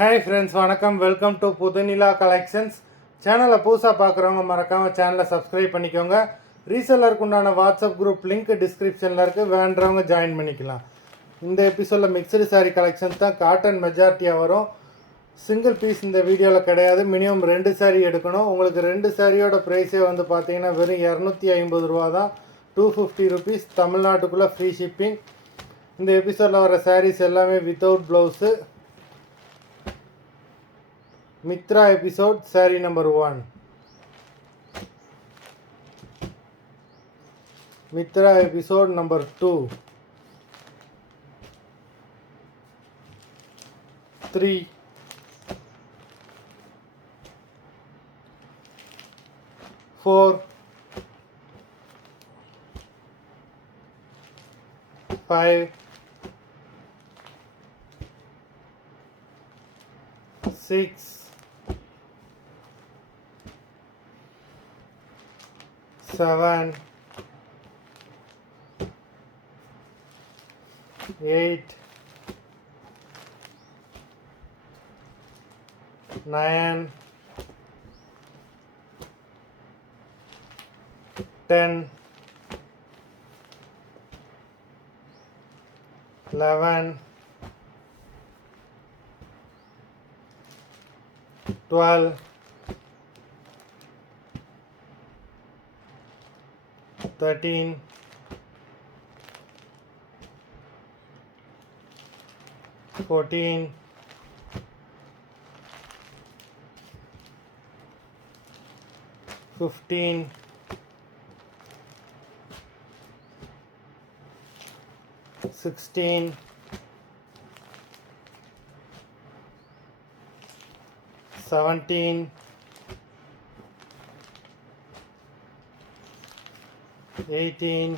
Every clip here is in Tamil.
ஹாய் ஃப்ரெண்ட்ஸ், வணக்கம். Welcome to Pudhunila collections. சேனலை புதுசாக பார்க்குறவங்க மறக்காமல் சேனலை சப்ஸ்கிரைப் பண்ணிக்கோங்க. ரீசெல்லருக்கு உண்டான வாட்ஸ்அப் குரூப் லிங்க் டிஸ்கிரிப்ஷனில் இருக்குது, வேண்டவங்க ஜாயின் பண்ணிக்கலாம். இந்த எபிசோடில் மிக்சடு சாரீ கலெக்ஷன்ஸ் தான் காட்டன் மெஜாரிட்டியாக வரும். சிங்கிள் பீஸ் இந்த வீடியோவில் கிடையாது. மினிமம் 2 சாரீ எடுக்கணும். உங்களுக்கு 2 சாரியோட ப்ரைஸே வந்து பார்த்தீங்கன்னா வெறும் 250 ரூபா தான், 250 ருபீஸ். தமிழ்நாட்டுக்குள்ளே ஃப்ரீ ஷிப்பிங். இந்த எபிசோடில் வர சாரீஸ் எல்லாமே without blouse. Mitra episode, saree number 1. Mitra episode number 2. 3. 4. 5. 6. 7, 8, 9, 10, 11, 12, 13, 14, 15, 16, 17, 18,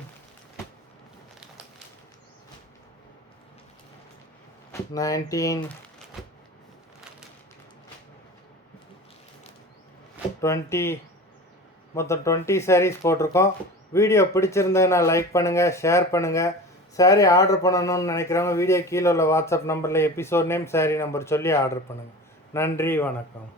19, 20. மொத்தம் 20 sarees போட்டிருக்கோம். வீடியோ பிடிச்சிருந்ததுன்னா லைக் பண்ணுங்கள், ஷேர் பண்ணுங்கள். சாரீ ஆர்டர் பண்ணணும்னு நினைக்கிறவங்க வீடியோ கீழே உள்ள வாட்ஸ்அப் நம்பரில் எபிசோட் நேம், சாரீ நம்பர் சொல்லி ஆர்டர் பண்ணுங்கள். நன்றி, வணக்கம்.